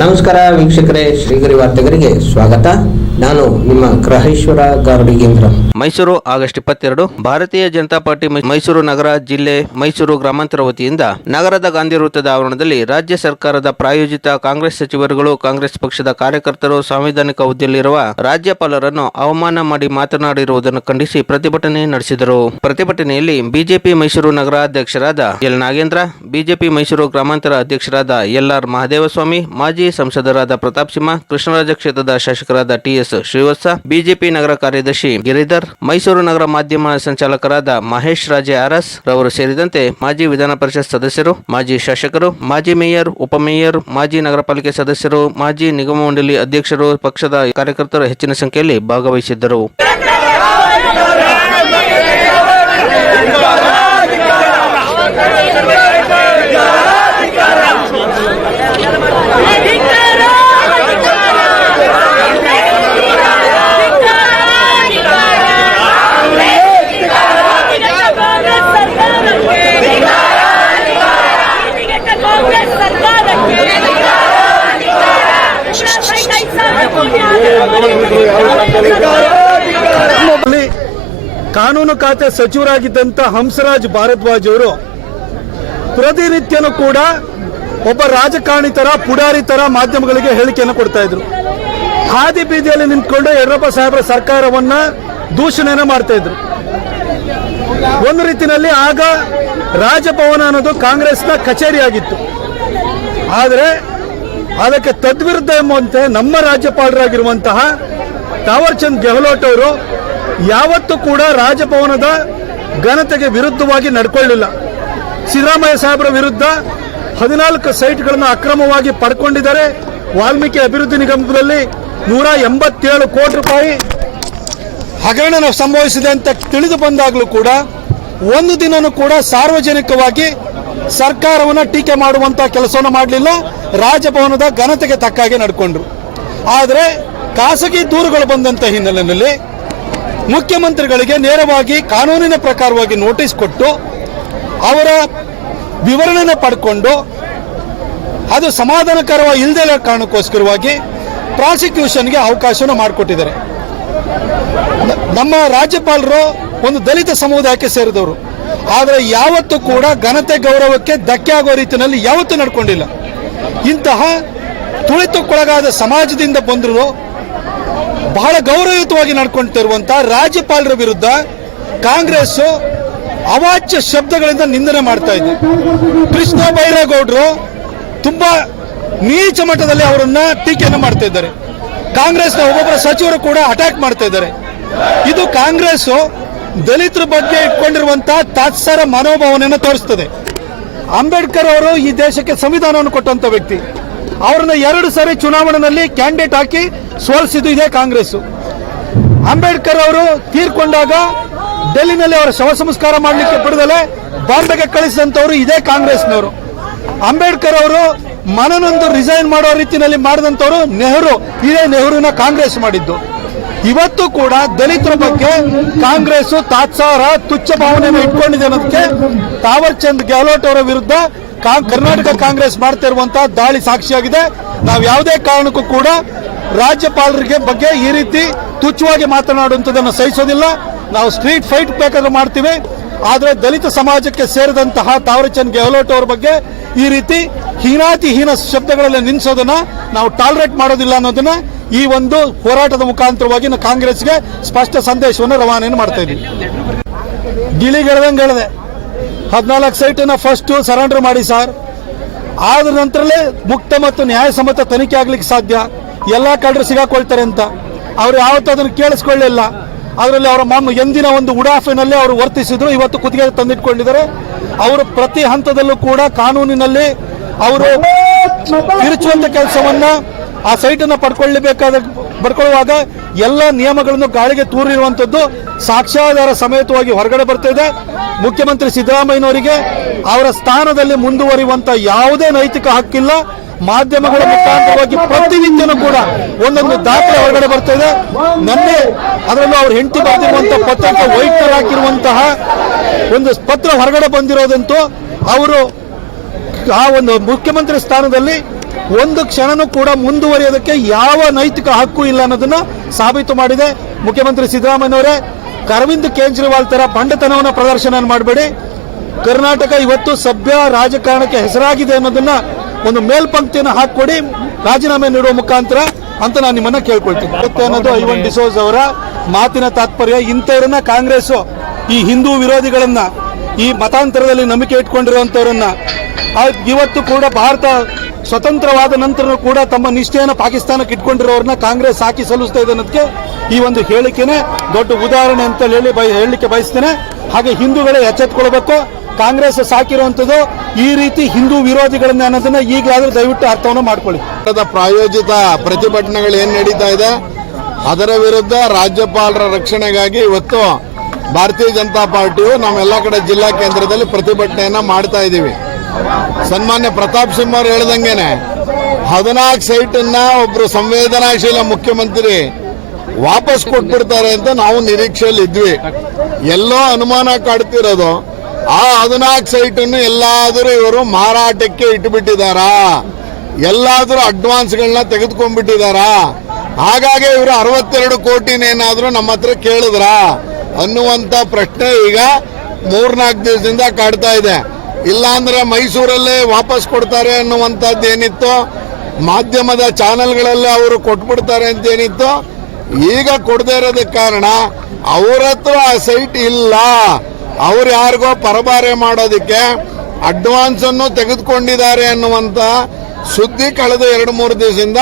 ನಮಸ್ಕಾರ ವೀಕ್ಷಕರೇ, ಶ್ರೀಗರಿ ವಾರ್ತೆಗರಿಗೆ ಸ್ವಾಗತ. ನಾನು ನಿಮ್ಮ ಗ್ರಹೇಶ್ವರ ಗಾರ್ಡಿಗೇಂದ್ರ ಮೈಸೂರು ಆಗಸ್ಟ್ ಇಪ್ಪತ್ತೆರಡು, ಭಾರತೀಯ ಜನತಾ ಪಾರ್ಟಿ ಮೈಸೂರು ನಗರ ಜಿಲ್ಲೆ, ಮೈಸೂರು ಗ್ರಾಮಾಂತರ ವತಿಯಿಂದ ನಗರದ ಗಾಂಧಿ ವೃತ್ತದ ಆವರಣದಲ್ಲಿ ರಾಜ್ಯ ಸರ್ಕಾರದ ಪ್ರಾಯೋಜಿತ ಕಾಂಗ್ರೆಸ್ ಸಚಿವರುಗಳು, ಕಾಂಗ್ರೆಸ್ ಪಕ್ಷದ ಕಾರ್ಯಕರ್ತರು, ಸಾಂವಿಧಾನಿಕ ಹುದ್ದೆಯಲ್ಲಿರುವ ರಾಜ್ಯಪಾಲರನ್ನು ಅವಮಾನ ಮಾಡಿ ಮಾತನಾಡಿರುವುದನ್ನು ಖಂಡಿಸಿ ಪ್ರತಿಭಟನೆ ನಡೆಸಿದರು. ಪ್ರತಿಭಟನೆಯಲ್ಲಿ ಬಿಜೆಪಿ ಮೈಸೂರು ನಗರಾಧ್ಯಕ್ಷರಾದ ಎಲ್ ನಾಗೇಂದ್ರ, ಬಿಜೆಪಿ ಮೈಸೂರು ಗ್ರಾಮಾಂತರ ಅಧ್ಯಕ್ಷರಾದ ಎಲ್ ಆರ್ ಮಹದೇವಸ್ವಾಮಿ, ಮಾಜಿ ಸಂಸದರಾದ ಪ್ರತಾಪ್ ಸಿಂಹ, ಕೃಷ್ಣರಾಜ ಕ್ಷೇತ್ರದ ಶಾಸಕರಾದ ಟಿಎಸ್ ಶ್ರೀವತ್ಸ, ಬಿಜೆಪಿ ನಗರ ಕಾರ್ಯದರ್ಶಿ ಗಿರಿಧರ್, ಮೈಸೂರು ನಗರ ಮಾಧ್ಯಮ ಸಂಚಾಲಕರಾದ ಮಹೇಶ್ ರಾಜೆ ಅರಸ್ ರವರು ಸೇರಿದಂತೆ ಮಾಜಿ ವಿಧಾನ ಪರಿಷತ್ ಸದಸ್ಯರು, ಮಾಜಿ ಶಾಸಕರು, ಮಾಜಿ ಮೇಯರ್ ಉಪಮೇಯರ್ ಮಾಜಿ ನಗರ ಪಾಲಿಕೆ ಸದಸ್ಯರು, ಮಾಜಿ ನಿಗಮ ಮಂಡಳಿ ಅಧ್ಯಕ್ಷರು, ಪಕ್ಷದ ಕಾರ್ಯಕರ್ತರು ಹೆಚ್ಚಿನ ಸಂಖ್ಯೆಯಲ್ಲಿ ಭಾಗವಹಿಸಿದ್ದರು. ಕಾನೂನು ಖಾತೆ ಸಚಿವರಾಗಿದ್ದಂತ ಹಂಸರಾಜ್ ಭಾರದ್ವಾಜ್ ಅವರು ಪ್ರತಿನಿತ್ಯನೂ ಕೂಡ ಒಬ್ಬ ರಾಜಕಾರಣಿ ತರ, ಪುಡಾರಿ ತರ ಮಾಧ್ಯಮಗಳಿಗೆ ಹೇಳಿಕೆಯನ್ನು ಕೊಡ್ತಾ ಇದ್ರು. ಹಾದಿ ಬೀದಿಯಲ್ಲಿ ನಿಂತ್ಕೊಂಡು ಯಡಿಯೂರಪ್ಪ ಸಾಹೇಬರ ಸರ್ಕಾರವನ್ನ ದೂಷಣೆಯನ್ನ ಮಾಡ್ತಾ ಇದ್ರು. ಒಂದು ರೀತಿಯಲ್ಲಿ ಆಗ ರಾಜಭವನ ಅನ್ನೋದು ಕಾಂಗ್ರೆಸ್ನ ಕಚೇರಿ ಆಗಿತ್ತು. ಆದರೆ ಅದಕ್ಕೆ ತದ್ವಿರುದ್ಧ ಎಂಬಂತೆ ನಮ್ಮ ರಾಜ್ಯಪಾಲರಾಗಿರುವಂತಹ ತಾವರ್ಚಂದ್ ಗೆಹ್ಲೋಟ್ ಅವರು ಯಾವತ್ತೂ ಕೂಡ ರಾಜಭವನದ ಘನತೆಗೆ ವಿರುದ್ಧವಾಗಿ ನಡ್ಕೊಳ್ಳಿಲ್ಲ. ಸಿದ್ದರಾಮಯ್ಯ ಸಾಹೇಬರ ವಿರುದ್ಧ ಹದಿನಾಲ್ಕು ಸೈಟ್ಗಳನ್ನು ಅಕ್ರಮವಾಗಿ ಪಡ್ಕೊಂಡಿದ್ದಾರೆ. ವಾಲ್ಮೀಕಿ ಅಭಿವೃದ್ಧಿ ನಿಗಮದಲ್ಲಿ ನೂರ ಎಂಬತ್ತೇಳು ಕೋಟಿ ರೂಪಾಯಿ ಹಗರಣ ಸಂಭವಿಸಿದೆ ಅಂತ ತಿಳಿದು ಬಂದಾಗಲೂ ಕೂಡ ಒಂದು ದಿನನೂ ಕೂಡ ಸಾರ್ವಜನಿಕವಾಗಿ ಸರ್ಕಾರವನ್ನು ಟೀಕೆ ಮಾಡುವಂತ ಕೆಲಸವನ್ನು ಮಾಡಲಿಲ್ಲ. ರಾಜಭವನದ ಘನತೆಗೆ ತಕ್ಕ ಹಾಗೆ ನಡ್ಕೊಂಡ್ರು. ಆದರೆ ಖಾಸಗಿ ದೂರುಗಳು ಬಂದಂತ ಹಿನ್ನೆಲೆಯಲ್ಲಿ ಮುಖ್ಯಮಂತ್ರಿಗಳಿಗೆ ನೇರವಾಗಿ ಕಾನೂನಿನ ಪ್ರಕಾರವಾಗಿ ನೋಟಿಸ್ ಕೊಟ್ಟು ಅವರ ವಿವರಣೆನ ಪಡ್ಕೊಂಡು ಅದು ಸಮಾಧಾನಕರವಾಗಿ ಇಲ್ಲದೆ ಇರೋ ಕಾರಣಕ್ಕೋಸ್ಕರವಾಗಿ ಪ್ರಾಸಿಕ್ಯೂಷನ್ಗೆ ಅವಕಾಶನ ಮಾಡಿಕೊಟ್ಟಿದ್ದಾರೆ. ನಮ್ಮ ರಾಜ್ಯಪಾಲರು ಒಂದು ದಲಿತ ಸಮುದಾಯಕ್ಕೆ ಸೇರಿದವರು. ಆದರೆ ಯಾವತ್ತೂ ಕೂಡ ಘನತೆ ಗೌರವಕ್ಕೆ ಧಕ್ಕೆ ಆಗೋ ರೀತಿಯಲ್ಲಿ ಯಾವತ್ತೂ ನಡ್ಕೊಂಡಿಲ್ಲ. ಇಂತಹ ತುಳಿತಕ್ಕೊಳಗಾದ ಸಮಾಜದಿಂದ ಬಂದರು ಬಹಳ ಗೌರವಯುತವಾಗಿ ನಡ್ಕೊಂಡಿರುವಂತಹ ರಾಜ್ಯಪಾಲರ ವಿರುದ್ಧ ಕಾಂಗ್ರೆಸ್ ಅವಾಚ್ಯ ಶಬ್ದಗಳಿಂದ ನಿಂದನೆ ಮಾಡ್ತಾ ಇದೆ. ಕೃಷ್ಣ ಬೈರೇಗೌಡರು ತುಂಬಾ ನೀಚ ಮಟ್ಟದಲ್ಲಿ ಅವರನ್ನ ಟೀಕೆಯನ್ನು ಮಾಡ್ತಾ ಇದ್ದಾರೆ. ಕಾಂಗ್ರೆಸ್ನ ಒಬ್ಬೊಬ್ಬರ ಸಚಿವರು ಕೂಡ ಅಟ್ಯಾಕ್ ಮಾಡ್ತಾ ಇದ್ದಾರೆ. ಇದು ಕಾಂಗ್ರೆಸ್ ದಲಿತರ ಬಗ್ಗೆ ಇಟ್ಕೊಂಡಿರುವಂತಹ ತಾತ್ಸಾರ ಮನೋಭಾವನೆಯನ್ನು ತೋರಿಸ್ತದೆ. ಅಂಬೇಡ್ಕರ್ ಅವರು ಈ ದೇಶಕ್ಕೆ ಸಂವಿಧಾನವನ್ನು ಕೊಟ್ಟಂತ ವ್ಯಕ್ತಿ. ಅವರನ್ನ ಎರಡು ಸಾರಿ ಚುನಾವಣೆಯಲ್ಲಿ ಕ್ಯಾಂಡಿಡೇಟ್ ಹಾಕಿ ಸೋಲಿಸಿದ್ದು ಇದೆ ಕಾಂಗ್ರೆಸ್. ಅಂಬೇಡ್ಕರ್ ಅವರು ತೀರ್ಕೊಂಡಾಗ ಡೆಲ್ಲಿನಲ್ಲಿ ಅವರ ಶವ ಸಂಸ್ಕಾರ ಮಾಡಲಿಕ್ಕೆ ಬಿಡದಲೆ ಬಾಂಬೆಗೆ ಕಳಿಸಿದಂತವರು ಇದೇ ಕಾಂಗ್ರೆಸ್ನವರು. ಅಂಬೇಡ್ಕರ್ ಅವರು ಮನನೊಂದು ರಿಸೈನ್ ಮಾಡೋ ರೀತಿಯಲ್ಲಿ ಮಾಡಿದಂತವರು ನೆಹರು. ಇದೇ ನೆಹರುನ ಕಾಂಗ್ರೆಸ್ ಮಾಡಿದ್ದು. ಇವತ್ತು ಕೂಡ ದಲಿತರ ಬಗ್ಗೆ ಕಾಂಗ್ರೆಸ್ ತಾತ್ಸಾರ ತುಚ್ಛ ಭಾವನೆಯನ್ನು ಇಟ್ಕೊಂಡಿದೆ ಅನ್ನೋದಕ್ಕೆ ತಾವರ್ ಚಂದ್ ಗೆಹ್ಲೋಟ್ ಅವರ ವಿರುದ್ಧ ಕರ್ನಾಟಕ ಕಾಂಗ್ರೆಸ್ ಮಾಡ್ತಾ ಇರುವಂತಹ ದಾಳಿ ಸಾಕ್ಷಿಯಾಗಿದೆ. ನಾವು ಯಾವುದೇ ಕಾರಣಕ್ಕೂ ಕೂಡ ರಾಜ್ಯಪಾಲರಿಗೆ ಬಗ್ಗೆ ಈ ರೀತಿ ತುಚ್ಛವಾಗಿ ಮಾತನಾಡುವಂಥದ್ದನ್ನು ಸಹಿಸೋದಿಲ್ಲ. ನಾವು ಸ್ಟ್ರೀಟ್ ಫೈಟ್ ಬೇಕಾದ್ರೆ ಮಾಡ್ತೀವಿ. ಆದರೆ ದಲಿತ ಸಮಾಜಕ್ಕೆ ಸೇರಿದಂತಹ ತಾವರಚಂದ್ ಗೆಹ್ಲೋಟ್ ಅವರ ಬಗ್ಗೆ ಈ ರೀತಿ ಹೀನಾತಿ ಹೀನ ಶಬ್ದಗಳಲ್ಲಿ ನಿಲ್ಲಿಸೋದನ್ನ ನಾವು ಟಾಲರೇಟ್ ಮಾಡೋದಿಲ್ಲ ಅನ್ನೋದನ್ನ ಈ ಒಂದು ಹೋರಾಟದ ಮುಖಾಂತರವಾಗಿ ಕಾಂಗ್ರೆಸ್ಗೆ ಸ್ಪಷ್ಟ ಸಂದೇಶವನ್ನು ರವಾನೆಯನ್ನು ಮಾಡ್ತಾ ಇದ್ದೀವಿ. ಗಿಳಿಗೆಳದಂಗೆ ಹೇಳಿದೆ. ಹದಿನಾಲ್ಕು ಸೈಟನ್ನು ಫಸ್ಟ್ ಸರೆಂಡರ್ ಮಾಡಿ ಸರ್. ಆದ ನಂತರಲೇ ಮುಕ್ತ ಮತ್ತು ನ್ಯಾಯಸಮ್ಮತ ತನಿಖೆ ಆಗ್ಲಿಕ್ಕೆ ಸಾಧ್ಯ. ಎಲ್ಲ ಕಳ್ಳರು ಸಿಗಾಕೊಳ್ತಾರೆ ಅಂತ. ಅವರು ಯಾವತ್ತೂ ಅದನ್ನು ಕೇಳಿಸ್ಕೊಳ್ಳಿಲ್ಲ. ಅದರಲ್ಲಿ ಅವರ ಮಮ್ಮ ಎಂದಿನ ಒಂದು ಉಡಾಫಿನಲ್ಲಿ ಅವರು ವರ್ತಿಸಿದ್ರು. ಇವತ್ತು ಕುತ್ತಿಗೆ ತಂದಿಟ್ಕೊಂಡಿದ್ದಾರೆ. ಅವರು ಪ್ರತಿ ಹಂತದಲ್ಲೂ ಕೂಡ ಕಾನೂನಿನಲ್ಲಿ ಅವರು ತಿರುಚುವಂತ ಕೆಲಸವನ್ನ ಆ ಸೈಟನ್ನು ಪಡ್ಕೊಳ್ಳಬೇಕಾದ ಪಡ್ಕೊಳ್ಳುವಾಗ ಎಲ್ಲ ನಿಯಮಗಳನ್ನು ಗಾಳಿಗೆ ತೂರಿರುವಂತದ್ದು ಸಾಕ್ಷ್ಯಾಧಾರ ಸಮೇತವಾಗಿ ಹೊರಗಡೆ ಬರ್ತಾ ಇದೆ. ಮುಖ್ಯಮಂತ್ರಿ ಸಿದ್ದರಾಮಯ್ಯನವರಿಗೆ ಅವರ ಸ್ಥಾನದಲ್ಲಿ ಮುಂದುವರಿಯುವಂತ ಯಾವುದೇ ನೈತಿಕ ಹಕ್ಕಿಲ್ಲ. ಮಾಧ್ಯಮಗಳ ಮುಖಾಂತರವಾಗಿ ಪ್ರತಿನಿತ್ಯನೂ ಕೂಡ ಒಂದೊಂದು ದಾಖಲೆ ಹೊರಗಡೆ ಬರ್ತಾ ಇದೆ. ನನ್ನೆ ಅದರಲ್ಲೂ ಅವ್ರ ಹೆಂಡತಿ ಬರೆದಿರುವಂತಹ ಪತ್ರಕ್ಕೆ ವೈಟ್ ಹಾಕಿರುವಂತಹ ಒಂದು ಪತ್ರ ಹೊರಗಡೆ ಬಂದಿರೋದಂತೂ ಅವರು ಆ ಒಂದು ಮುಖ್ಯಮಂತ್ರಿ ಸ್ಥಾನದಲ್ಲಿ ಒಂದು ಕ್ಷಣನೂ ಕೂಡ ಮುಂದುವರಿಯೋದಕ್ಕೆ ಯಾವ ನೈತಿಕ ಹಕ್ಕು ಇಲ್ಲ ಅನ್ನೋದನ್ನ ಸಾಬೀತು ಮಾಡಿದೆ ಮುಖ್ಯಮಂತ್ರಿ ಸಿದ್ದರಾಮಯ್ಯವರೇ ಅರವಿಂದ್ ಕೇಜ್ರಿವಾಲ್ ತರ ಬಂಡತನವನ್ನು ಪ್ರದರ್ಶನ ಮಾಡಬೇಡಿ. ಕರ್ನಾಟಕ ಇವತ್ತು ಸಭ್ಯ ರಾಜಕಾರಣಕ್ಕೆ ಹೆಸರಾಗಿದೆ ಅನ್ನೋದನ್ನ ಒಂದು ಮೇಲ್ಪಂಕ್ತಿಯನ್ನು ಹಾಕಿಕೊಡಿ, ರಾಜೀನಾಮೆ ನೀಡುವ ಮುಖಾಂತರ ಅಂತ ನಾನು ನಿಮ್ಮನ್ನ ಕೇಳ್ಕೊಳ್ತೀನಿ. ಅನ್ನೋದು ಐವನ್ ಡಿಸೋಸ್ ಅವರ ಮಾತಿನ ತಾತ್ಪರ್ಯ, ಇಂಥವ್ರನ್ನ ಕಾಂಗ್ರೆಸ್ ಈ ಹಿಂದೂ ವಿರೋಧಿಗಳನ್ನ ಈ ಮತಾಂತರದಲ್ಲಿ ನಂಬಿಕೆ ಇಟ್ಕೊಂಡಿರುವಂತವ್ರನ್ನ ಇವತ್ತು ಕೂಡ ಭಾರತ ಸ್ವತಂತ್ರವಾದ ನಂತರ ಕೂಡ ತಮ್ಮ ನಿಷ್ಠೆಯನ್ನು ಪಾಕಿಸ್ತಾನಕ್ಕೆ ಇಟ್ಕೊಂಡಿರೋರನ್ನ ಕಾಂಗ್ರೆಸ್ ಸಾಕಿ ಸಲ್ಲಿಸ್ತಾ ಇದೆ ಅನ್ನೋದಕ್ಕೆ ಈ ಒಂದು ಹೇಳಿಕೆನೇ ದೊಡ್ಡ ಉದಾಹರಣೆ ಅಂತ ಹೇಳಿ ಹೇಳಲಿಕ್ಕೆ ಬಯಸ್ತೇನೆ. ಹಾಗೆ ಹಿಂದೂಗಳೇ ಎಚ್ಚೆತ್ಕೊಳ್ಬೇಕು. ಕಾಂಗ್ರೆಸ್ ಸಾಕಿರುವಂಥದ್ದು ಈ ರೀತಿ ಹಿಂದೂ ವಿರೋಧಿಗಳನ್ನ ಅನ್ನೋದನ್ನ ಈಗಲಾದ್ರೂ ದಯವಿಟ್ಟು ಅರ್ಥವನ್ನು ಮಾಡ್ಕೊಳ್ಳಿ. ಪ್ರಾಯೋಜಿತ ಪ್ರತಿಭಟನೆಗಳು ಏನ್ ನಡೀತಾ ಇದೆ? ಅದರ ವಿರುದ್ಧ ರಾಜ್ಯಪಾಲರ ರಕ್ಷಣೆಗಾಗಿ ಇವತ್ತು ಭಾರತೀಯ ಜನತಾ ಪಾರ್ಟಿಯು ನಾವೆಲ್ಲ ಕಡೆ ಜಿಲ್ಲಾ ಕೇಂದ್ರದಲ್ಲಿ ಪ್ರತಿಭಟನೆಯನ್ನ ಮಾಡ್ತಾ ಇದ್ದೀವಿ. ಸನ್ಮಾನ್ಯ ಪ್ರತಾಪ್ ಸಿಂಹ ಅವರು ಹೇಳ್ದಂಗೆನೆ, ಹದಿನಾಲ್ಕು ಸೈಟನ್ನ ಒಬ್ರು ಸಂವೇದನಾಶೀಲ ಮುಖ್ಯಮಂತ್ರಿ ವಾಪಸ್ ಕೊಟ್ಬಿಡ್ತಾರೆ ಅಂತ ನಾವು ನಿರೀಕ್ಷೆಯಲ್ಲಿ ಇದ್ವಿ. ಎಲ್ಲೋ ಅನುಮಾನ ಕಾಡ್ತಿರೋದು, ಆ ಹದಿನಾಲ್ಕು ಸೈಟನ್ನು ಎಲ್ಲಾದರೂ ಇವರು ಮಾರಾಟಕ್ಕೆ ಇಟ್ಟುಬಿಟ್ಟಿದ್ದಾರಾ ಎಲ್ಲಾದರೂ ಅಡ್ವಾನ್ಸ್ಗಳನ್ನ ತೆಗೆದುಕೊಂಡ್ಬಿಟ್ಟಿದ್ದಾರಾ? ಹಾಗಾಗಿ ಇವರು ಅರವತ್ತೆರಡು ಕೋಟಿನೇನಾದರೂ ನಮ್ಮ ಹತ್ರ ಕೇಳಿದ್ರಾ ಅನ್ನುವಂತ ಪ್ರಶ್ನೆ ಈಗ ಮೂರ್ನಾಲ್ಕು ದಿವಸದಿಂದ ಕಾಡ್ತಾ ಇದೆ. ಇಲ್ಲಾಂದ್ರೆ ಮೈಸೂರಲ್ಲೇ ವಾಪಸ್ ಕೊಡ್ತಾರೆ ಅನ್ನುವಂಥದ್ದು ಏನಿತ್ತು, ಮಾಧ್ಯಮದ ಚಾನೆಲ್ಗಳಲ್ಲೇ ಅವರು ಕೊಟ್ಬಿಡ್ತಾರೆ ಅಂತ ಏನಿತ್ತು, ಈಗ ಕೊಡದೇ ಇರೋದಕ್ಕೆ ಕಾರಣ, ಅವ್ರ ಹತ್ರ ಆ ಸೈಟ್ ಇಲ್ಲ. ಅವ್ರು ಯಾರಿಗೋ ಪರಭಾರೆ ಮಾಡೋದಕ್ಕೆ ಅಡ್ವಾನ್ಸ್ ಅನ್ನು ತೆಗೆದುಕೊಂಡಿದ್ದಾರೆ ಅನ್ನುವಂತ ಸುದ್ದಿ ಕಳೆದ ಎರಡು ಮೂರು ದಿವಸದಿಂದ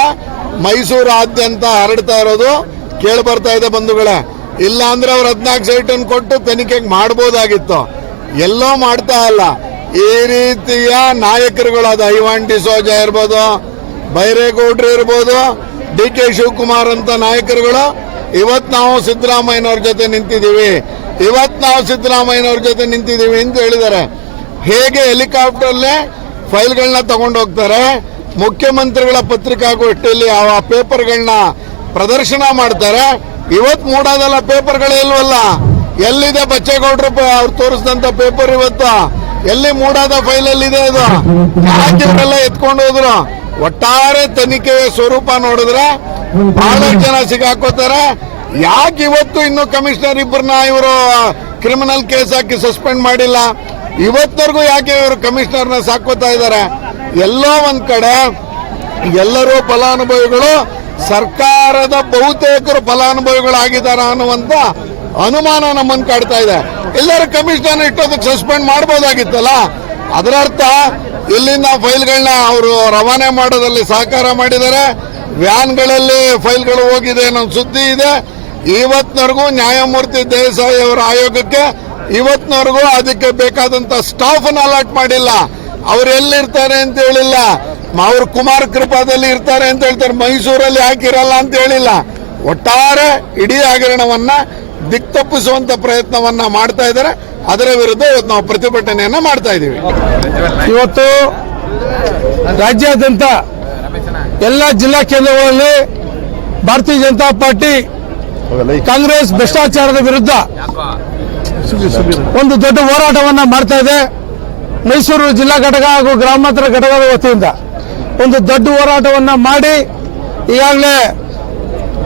ಮೈಸೂರಾದ್ಯಂತ ಹರಡ್ತಾ ಇರೋದು ಕೇಳಿ ಬರ್ತಾ ಇದೆ ಬಂಧುಗಳೇ. ಇಲ್ಲ ಅಂದ್ರೆ ಅವ್ರು ಹದಿನಾಲ್ಕು ಸೈಟ್ ಅನ್ನು ಕೊಟ್ಟು ತನಿಖೆಗೆ ಮಾಡ್ಬೋದಾಗಿತ್ತು. ಎಲ್ಲೋ ಮಾಡ್ತಾ ಇಲ್ಲ. ಈ ರೀತಿಯ ನಾಯಕರುಗಳಾದ ಐವಾನ್ ಡಿಸೋಜ ಇರ್ಬೋದು, ಬೈರೇಗೌಡ್ರು ಇರ್ಬೋದು, ಡಿ ಕೆ ಶಿವಕುಮಾರ್ ಅಂತ ನಾಯಕರುಗಳು, ಇವತ್ ನಾವು ಸಿದ್ದರಾಮಯ್ಯನವ್ರ ಜೊತೆ ನಿಂತಿದ್ದೀವಿ. ಇವತ್ ನಾವು ಸಿದ್ದರಾಮಯ್ಯನವ್ರ ಜೊತೆ ನಿಂತಿದ್ದೀವಿ ಅಂತ ಹೇಳಿದ್ದಾರೆ. ಹೇಗೆ ಹೆಲಿಕಾಪ್ಟರ್ಲೇ ಫೈಲ್ಗಳನ್ನ ತಗೊಂಡೋಗ್ತಾರೆ ಮುಖ್ಯಮಂತ್ರಿಗಳ ಪತ್ರಿಕಾಗೋಷ್ಠಿಯಲ್ಲಿ ಆ ಪೇಪರ್ಗಳನ್ನ ಪ್ರದರ್ಶನ ಮಾಡ್ತಾರೆ. ಇವತ್ ಮೂಡಾದಲ್ಲ ಪೇಪರ್ಗಳೇ ಇಲ್ವಲ್ಲ? ಎಲ್ಲಿದೆ ಬಚ್ಚೇಗೌಡರು ಅವ್ರು ತೋರಿಸಿದಂತ ಪೇಪರ್ ಇವತ್ತು? ಎಲ್ಲಿ ಮೂಡಾದ ಫೈಲಲ್ಲಿ ಇದೆ ಅದು? ಯಾಕೆ ಇವರೆಲ್ಲ ಎತ್ಕೊಂಡು ಹೋದ್ರು. ಒಟ್ಟಾರೆ ತನಿಖೆಯ ಸ್ವರೂಪ ನೋಡಿದ್ರೆ ಬಹಳಷ್ಟು ಜನ ಸಿಗಾಕೋತಾರೆ. ಯಾಕೆ ಇವತ್ತು ಇನ್ನು ಕಮಿಷನರ್ ಇಬ್ಬರನ್ನ ಇವರು ಕ್ರಿಮಿನಲ್ ಕೇಸ್ ಹಾಕಿ ಸಸ್ಪೆಂಡ್ ಮಾಡಿಲ್ಲ? ಇವತ್ತವರೆಗೂ ಯಾಕೆ ಇವರು ಕಮಿಷನರ್ನ ಸಾಕೋತಾ ಇದ್ದಾರೆ? ಎಲ್ಲೋ ಒಂದ್ ಕಡೆ ಎಲ್ಲರೂ ಫಲಾನುಭವಿಗಳು ಸರ್ಕಾರದ ಬಹುತೇಕರು ಫಲಾನುಭವಿಗಳು ಆಗಿದ್ದಾರೆ ಅನ್ನುವಂತ ಅನುಮಾನ ನಮ್ಮನ್ನು ಕಾಡ್ತಾ ಇದೆ. ಎಲ್ಲರೂ ಕಮಿಷನರ್ ಇಟ್ಟೋದಕ್ಕೆ ಸಸ್ಪೆಂಡ್ ಮಾಡ್ಬೋದಾಗಿತ್ತಲ್ಲ? ಅದರ ಅರ್ಥ, ಇಲ್ಲಿಂದ ಫೈಲ್ಗಳನ್ನ ಅವರು ರವಾನೆ ಮಾಡೋದಲ್ಲಿ ಸಹಕಾರ ಮಾಡಿದ್ದಾರೆ. ವ್ಯಾನ್ಗಳಲ್ಲಿ ಫೈಲ್ಗಳು ಹೋಗಿದೆ ಅನ್ನೋ ಸುದ್ದಿ ಇದೆ. ಇವತ್ತಿನವರೆಗೂ ನ್ಯಾಯಮೂರ್ತಿ ದೇಸಾಯಿ ಅವರ ಆಯೋಗಕ್ಕೆ ಇವತ್ತಿನವರೆಗೂ ಅದಕ್ಕೆ ಬೇಕಾದಂತ ಸ್ಟಾಫ್ ಅಲಾಟ್ ಮಾಡಿಲ್ಲ. ಅವ್ರು ಎಲ್ಲಿರ್ತಾರೆ ಅಂತ ಹೇಳಿಲ್ಲ. ಅವ್ರು ಕುಮಾರ್ ಕೃಪಾದಲ್ಲಿ ಇರ್ತಾರೆ ಅಂತ ಹೇಳ್ತಾರೆ. ಮೈಸೂರಲ್ಲಿ ಹಾಕಿರಲ್ಲ ಅಂತ ಹೇಳಿಲ್ಲ. ಒಟ್ಟಾರೆ ಇಡೀ ಹಗರಣವನ್ನ ದಿಕ್ತಪ್ಪಿಸುವಂತ ಪ್ರಯತ್ನವನ್ನ ಮಾಡ್ತಾ ಇದ್ದಾರೆ. ಅದರ ವಿರುದ್ಧ ಇವತ್ತು ನಾವು ಪ್ರತಿಭಟನೆಯನ್ನ ಮಾಡ್ತಾ ಇದ್ದೀವಿ. ಇವತ್ತು ರಾಜ್ಯಾದ್ಯಂತ ಎಲ್ಲ ಜಿಲ್ಲಾ ಕೇಂದ್ರಗಳಲ್ಲಿ ಭಾರತೀಯ ಜನತಾ ಪಾರ್ಟಿ ಕಾಂಗ್ರೆಸ್ ಭ್ರಷ್ಟಾಚಾರದ ವಿರುದ್ಧ ಒಂದು ದೊಡ್ಡ ಹೋರಾಟವನ್ನ ಮಾಡ್ತಾ ಇದೆ. ಮೈಸೂರು ಜಿಲ್ಲಾ ಘಟಕ ಹಾಗೂ ಗ್ರಾಮಾಂತರ ಘಟಕದ ವತಿಯಿಂದ ಒಂದು ದೊಡ್ಡ ಹೋರಾಟವನ್ನ ಮಾಡಿ ಈಗಾಗಲೇ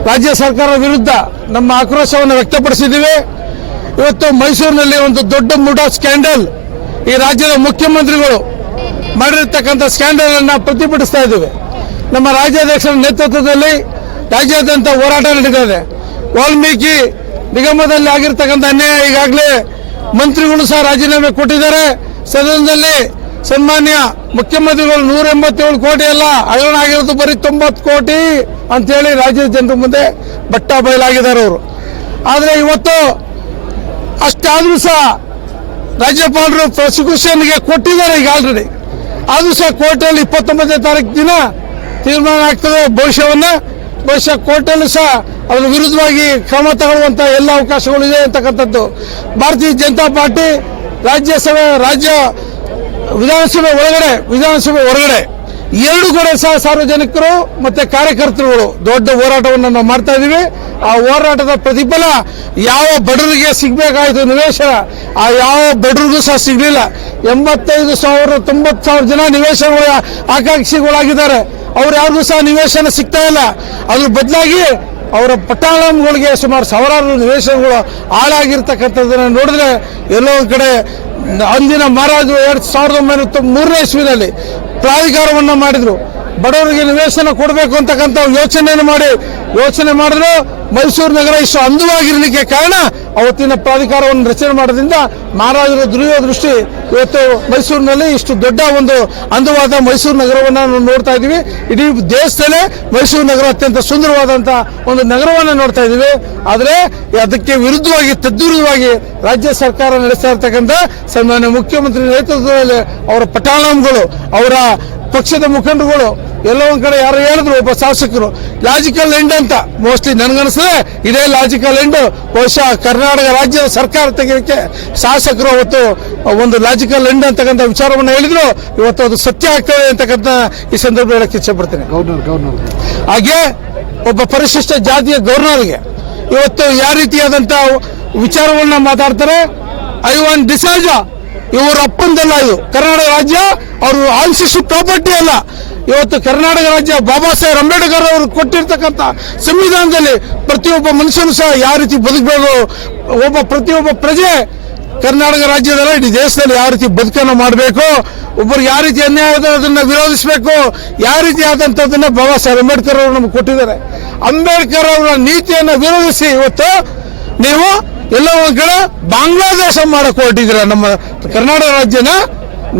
ರಾಜ್ಯ ಸರ್ಕಾರದ ವಿರುದ್ಧ ನಮ್ಮ ಆಕ್ರೋಶವನ್ನು ವ್ಯಕ್ತಪಡಿಸಿದ್ದೀವಿ. ಇವತ್ತು ಮೈಸೂರಿನಲ್ಲಿ ಒಂದು ದೊಡ್ಡ ಮೂಡ ಸ್ಕ್ಯಾಂಡಲ್ ಈ ರಾಜ್ಯದ ಮುಖ್ಯಮಂತ್ರಿಗಳು ಮಾಡಿರ್ತಕ್ಕಂಥ ಸ್ಕ್ಯಾಂಡಲ್ ಅನ್ನ ಪ್ರತಿಭಟಿಸ್ತಾ ಇದ್ದೇವೆ. ನಮ್ಮ ರಾಜ್ಯಾಧ್ಯಕ್ಷರ ನೇತೃತ್ವದಲ್ಲಿ ರಾಜ್ಯಾದ್ಯಂತ ಹೋರಾಟ ನಡೀತಾ ವಾಲ್ಮೀಕಿ ನಿಗಮದಲ್ಲಿ ಆಗಿರ್ತಕ್ಕಂಥ ಅನ್ಯಾಯ ಈಗಾಗಲೇ ಮಂತ್ರಿಗಳು ಸಹ ರಾಜೀನಾಮೆ ಕೊಟ್ಟಿದ್ದಾರೆ. ಸದನದಲ್ಲಿ ಸನ್ಮಾನ್ಯ ಮುಖ್ಯಮಂತ್ರಿಗಳು ನೂರ ಎಂಬತ್ತೇಳು ಕೋಟಿ ಅಲ್ಲ ಹಗರಣ ಆಗಿರೋದು ಬರೀ ತೊಂಬತ್ತು ಕೋಟಿ ಅಂತೇಳಿ ರಾಜ್ಯದ ಜನರ ಮುಂದೆ ಬಟ್ಟ ಬಯಲಾಗಿದ್ದಾರೆ ಅವರು. ಆದರೆ ಇವತ್ತು ಅಷ್ಟಾದರೂ ಸಹ ರಾಜ್ಯಪಾಲರು ಪ್ರಾಸಿಕ್ಯೂಷನ್ಗೆ ಕೊಟ್ಟಿದ್ದಾರೆ ಈಗ ಆಲ್ರೆಡಿ ಆದರೂ ಸಹ ಕೋರ್ಟಲ್ಲಿ ಇಪ್ಪತ್ತೊಂಬತ್ತನೇ ತಾರೀಕು ದಿನ ತೀರ್ಮಾನ ಆಗ್ತದೆ ಭವಿಷ್ಯವನ್ನ. ಬಹುಶಃ ಕೋರ್ಟಲ್ಲೂ ಸಹ ಅದರ ವಿರುದ್ಧವಾಗಿ ಕ್ರಮ ತಗೊಳ್ಳುವಂತ ಎಲ್ಲ ಅವಕಾಶಗಳು ಇದೆ ಅಂತಕ್ಕಂಥದ್ದು. ಭಾರತೀಯ ಜನತಾ ಪಾರ್ಟಿ ರಾಜ್ಯಸಭೆ ರಾಜ್ಯ ವಿಧಾನಸಭೆ ಒಳಗಡೆ, ವಿಧಾನಸಭೆ ಹೊರಗಡೆ ಎರಡು ಕಡೆ ಸಹ ಸಾರ್ವಜನಿಕರು ಮತ್ತೆ ಕಾರ್ಯಕರ್ತರುಗಳು ದೊಡ್ಡ ಹೋರಾಟವನ್ನು ನಾವು ಮಾಡ್ತಾ ಇದ್ದೀವಿ. ಆ ಹೋರಾಟದ ಪ್ರತಿಫಲ ಯಾವ ಬಡವರಿಗೆ ಸಿಗಬೇಕಾಯಿತು ನಿವೇಶನ, ಆ ಯಾವ ಬಡವರಿಗೂ ಸಹ ಸಿಗ್ಲಿಲ್ಲ. ಎಂಬತ್ತೈದು ಸಾವಿರ, ತೊಂಬತ್ತು ಸಾವಿರ ಜನ ನಿವೇಶನಗಳ ಆಕಾಂಕ್ಷಿಗಳಾಗಿದ್ದಾರೆ. ಅವ್ರು ಯಾರಿಗೂ ಸಹ ನಿವೇಶನ ಸಿಗ್ತಾ ಇಲ್ಲ. ಅದ್ರ ಬದಲಾಗಿ ಅವರ ಪಟ್ಟಾಳಂಗಳಿಗೆ ಸುಮಾರು ಸಾವಿರಾರು ನಿವೇಶನಗಳು ಹಾಳಾಗಿರ್ತಕ್ಕಂಥದ್ದನ್ನು ನೋಡಿದ್ರೆ ಎಲ್ಲೋ ಒಂದು ಕಡೆ ಅಂದಿನ ಮಹಾರಾಜರು ಎರಡು ಸಾವಿರದ ಒಂಬೈನೂರ ಮೂರನೇ ಇಸ್ವಿನಲ್ಲಿ ಪ್ರಾಧಿಕಾರವನ್ನು ಮಾಡಿದ್ರು. ಬಡವರಿಗೆ ನಿವೇಶನ ಕೊಡಬೇಕು ಅಂತಕ್ಕಂಥ ಯೋಚನೆಯನ್ನು ಮಾಡಿ, ಯೋಚನೆ ಮಾಡಿದ್ರು ಮೈಸೂರು ನಗರ ಇಷ್ಟು ಅಂದವಾಗಿರಲಿಕ್ಕೆ ಕಾರಣ ಅವತ್ತಿನ ಪ್ರಾಧಿಕಾರವನ್ನು ರಚನೆ ಮಾಡೋದ್ರಿಂದ ಮಹಾರಾಜರ ದುರ್ಯ ದೃಷ್ಟಿ ಇವತ್ತು ಮೈಸೂರಿನಲ್ಲಿ ಇಷ್ಟು ದೊಡ್ಡ ಒಂದು ಅಂದವಾದ ಮೈಸೂರು ನಗರವನ್ನು ನಾವು ನೋಡ್ತಾ ಇದ್ದೀವಿ. ಇಡೀ ದೇಶದಲ್ಲೇ ಮೈಸೂರು ನಗರ ಅತ್ಯಂತ ಸುಂದರವಾದಂಥ ಒಂದು ನಗರವನ್ನು ನೋಡ್ತಾ ಇದ್ದೀವಿ. ಆದರೆ ಅದಕ್ಕೆ ವಿರುದ್ಧವಾಗಿ, ತದ್ವಿರುದ್ಧವಾಗಿ ರಾಜ್ಯ ಸರ್ಕಾರ ನಡೆಸ್ತಾ ಇರ್ತಕ್ಕಂಥ ಸನ್ಮಾನ್ಯ ಮುಖ್ಯಮಂತ್ರಿ ನೇತೃತ್ವದಲ್ಲಿ ಅವರ ಪಟಾಳಂಗಳು, ಅವರ ಪಕ್ಷದ ಮುಖಂಡರುಗಳು ಎಲ್ಲೋ ಒಂದ್ ಕಡೆ ಯಾರು ಹೇಳಿದ್ರು ಒಬ್ಬ ಶಾಸಕರು ಲಾಜಿಕಲ್ ಎಂಡ್ ಅಂತ. ಮೋಸ್ಟ್ಲಿ ನನಗನ್ಸದೆ ಇದೇ ಲಾಜಿಕಲ್ ಎಂಡ್ ಬಹುಶಃ ಕರ್ನಾಟಕ ರಾಜ್ಯದ ಸರ್ಕಾರ ತೆಗೆಯಕ್ಕೆ ಶಾಸಕರು ಅವತ್ತು ಒಂದು ಲಾಜಿಕಲ್ ಎಂಡ್ ಅಂತಕ್ಕಂಥ ವಿಚಾರವನ್ನು ಹೇಳಿದ್ರು. ಇವತ್ತು ಅದು ಸತ್ಯ ಆಗ್ತದೆ ಅಂತಕ್ಕಂಥ ಈ ಸಂದರ್ಭ ಹೇಳಕ್ಕೆ ಗವರ್ನರ್ ಹಾಗೆ ಒಬ್ಬ ಪರಿಶಿಷ್ಟ ಜಾತಿಯ ಗವರ್ನರ್ಗೆ ಇವತ್ತು ಯಾವ ರೀತಿಯಾದಂತ ವಿಚಾರವನ್ನ ಮಾತಾಡ್ತಾರೆ? ಐವಾನ್ ಡಿಸಾಜ ಇವರು ಅಪ್ಪಂದಲ್ಲ ಇದು. ಕರ್ನಾಟಕ ರಾಜ್ಯ, ಅವರು ಆನ್ಸಿಸ್ಟ್ ಪ್ರಾಪರ್ಟಿ ಅಲ್ಲ. ಇವತ್ತು ಕರ್ನಾಟಕ ರಾಜ್ಯ ಬಾಬಾ ಸಾಹೇಬ್ ಅಂಬೇಡ್ಕರ್ ಅವರು ಕೊಟ್ಟಿರ್ತಕ್ಕಂಥ ಸಂವಿಧಾನದಲ್ಲಿ ಪ್ರತಿಯೊಬ್ಬ ಮನುಷ್ಯನು ಸಹ ಯಾವ ರೀತಿ ಬದುಕಬೇಕು, ಒಬ್ಬ ಪ್ರತಿಯೊಬ್ಬ ಪ್ರಜೆ ಕರ್ನಾಟಕ ರಾಜ್ಯದಲ್ಲ, ಇಡೀ ದೇಶದಲ್ಲಿ ಯಾವ ರೀತಿ ಬದುಕನ್ನು ಮಾಡಬೇಕು, ಒಬ್ಬರು ಯಾವ ರೀತಿ ಅನ್ಯಾಯ ಅದನ್ನ ವಿರೋಧಿಸಬೇಕು, ಯಾವ ರೀತಿ ಆದಂತದನ್ನ ಬಾಬಾ ಸಾಹೇಬ್ ಅಂಬೇಡ್ಕರ್ ಅವರು ನಮ್ಗೆ ಕೊಟ್ಟಿದ್ದಾರೆ. ಅಂಬೇಡ್ಕರ್ ಅವರ ನೀತಿಯನ್ನು ವಿರೋಧಿಸಿ ಇವತ್ತು ನೀವು ಎಲ್ಲೋ ಒಂದ್ ಕಡೆ ಬಾಂಗ್ಲಾದೇಶ ಮಾಡಕ್ ಹೊರಟಿದ್ರ ನಮ್ಮ ಕರ್ನಾಟಕ ರಾಜ್ಯನ?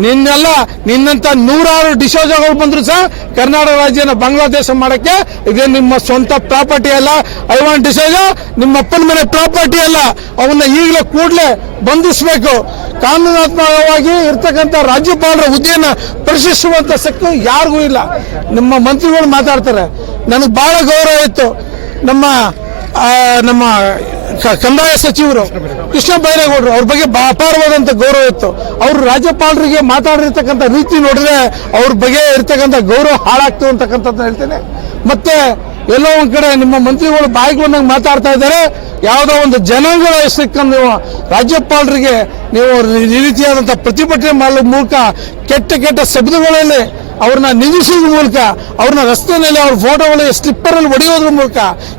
ನಿನ್ನೆಲ್ಲ ನಿನ್ನಂತ ನೂರಾರು ಡಿಸೋಜಗಳು ಬಂದ್ರು ಸಹ ಕರ್ನಾಟಕ ರಾಜ್ಯನ ಬಾಂಗ್ಲಾದೇಶ ಮಾಡಕ್ಕೆ ಇದೇ ನಿಮ್ಮ ಸ್ವಂತ ಪ್ರಾಪರ್ಟಿ ಅಲ್ಲ. ಐ ವಾಂಟ್ ಡಿಸೋಜ ನಿಮ್ಮ ಅಪ್ಪನ ಮನೆ ಪ್ರಾಪರ್ಟಿ ಅಲ್ಲ. ಅವನ್ನ ಈಗಲೇ ಕೂಡಲೇ ಬಂಧಿಸಬೇಕು. ಕಾನೂನಾತ್ಮಕವಾಗಿ ಇರ್ತಕ್ಕಂಥ ರಾಜ್ಯಪಾಲರ ಹುದ್ದೆಯನ್ನು ಪ್ರಶ್ನಿಸುವಂತ ಶಕ್ತಿ ಯಾರಿಗೂ ಇಲ್ಲ. ನಿಮ್ಮ ಮಂತ್ರಿಗಳು ಮಾತಾಡ್ತಾರೆ. ನನಗೆ ಬಹಳ ಗೌರವ ಇತ್ತು. ನಮ್ಮ ನಮ್ಮ ಕಂದಾಯ ಸಚಿವರು ಕೃಷ್ಣ ಬೈರೇಗೌಡರು, ಅವ್ರ ಬಗ್ಗೆ ಅಪಾರವಾದಂತ ಗೌರವ ಇತ್ತು. ಅವರು ರಾಜ್ಯಪಾಲರಿಗೆ ಮಾತಾಡಿರ್ತಕ್ಕಂಥ ರೀತಿ ನೋಡಿದ್ರೆ ಅವ್ರ ಬಗ್ಗೆ ಇರ್ತಕ್ಕಂಥ ಗೌರವ ಹಾಳಾಗ್ತು ಅಂತಕ್ಕಂಥದ್ದು ಹೇಳ್ತೇನೆ. ಮತ್ತೆ ಎಲ್ಲೋ ಒಂದ್ ಕಡೆ ನಿಮ್ಮ ಮಂತ್ರಿಗಳು ಬಾಯಿಗೆ ಬಂದಂಗೆ ಮಾತಾಡ್ತಾ ಇದ್ದಾರೆ. ಯಾವುದೋ ಒಂದು ಜನಾಂಗದ ಹೆಸರಿಕ್ಕಂದು ನೀವು ರಾಜ್ಯಪಾಲರಿಗೆ ನೀವು ಈ ರೀತಿಯಾದಂಥ ಪ್ರತಿಭಟನೆ ಮಾಡೋ ಮೂಲಕ ಕೆಟ್ಟ ಕೆಟ್ಟ ಶಬ್ದಗಳಲ್ಲಿ ಅವ್ರನ್ನ ನಿಲ್ಲಿಸೋದ್ರ ಮೂಲಕ, ಅವ್ರನ್ನ ರಸ್ತೆ ಮೇಲೆ ಅವ್ರ ಫೋಟೋಗಳು, ಸ್ಲಿಪ್ಪರ್ ಅಲ್ಲಿ ಹೊಡೆಯೋದ್ರ ಮೂಲಕ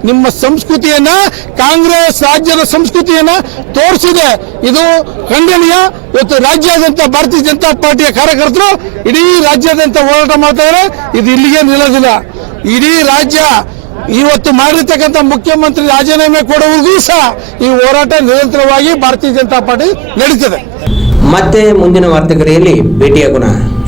ನಿಮ್ಮ ಸಂಸ್ಕೃತಿಯನ್ನ ಕಾಂಗ್ರೆಸ್ ರಾಜ್ಯದ ಸಂಸ್ಕೃತಿಯನ್ನ ತೋರಿಸಿದೆ. ಇದು ಖಂಡನೀಯ. ಇವತ್ತು ರಾಜ್ಯಾದ್ಯಂತ ಭಾರತೀಯ ಜನತಾ ಪಾರ್ಟಿಯ ಕಾರ್ಯಕರ್ತರು ಇಡೀ ರಾಜ್ಯಾದ್ಯಂತ ಹೋರಾಟ ಮಾಡ್ತಾರೆ ಇದು ಇಲ್ಲಿಗೆ ನಿಲ್ಲೋದಿಲ್ಲ. ಇಡೀ ರಾಜ್ಯ ಇವತ್ತು ಮಾಡಿರ್ತಕ್ಕಂಥ ಮುಖ್ಯಮಂತ್ರಿ ರಾಜೀನಾಮೆ ಕೊಡುವುದೂ ಸಹ ಈ ಹೋರಾಟ ನಿರಂತರವಾಗಿ ಭಾರತೀಯ ಜನತಾ ಪಾರ್ಟಿ ನಡೀತದೆ. ಮತ್ತೆ ಮುಂದಿನ ವಾರ್ತೆಗರಿಯಲ್ಲಿ ಭೇಟಿಯಾಗೋಣ.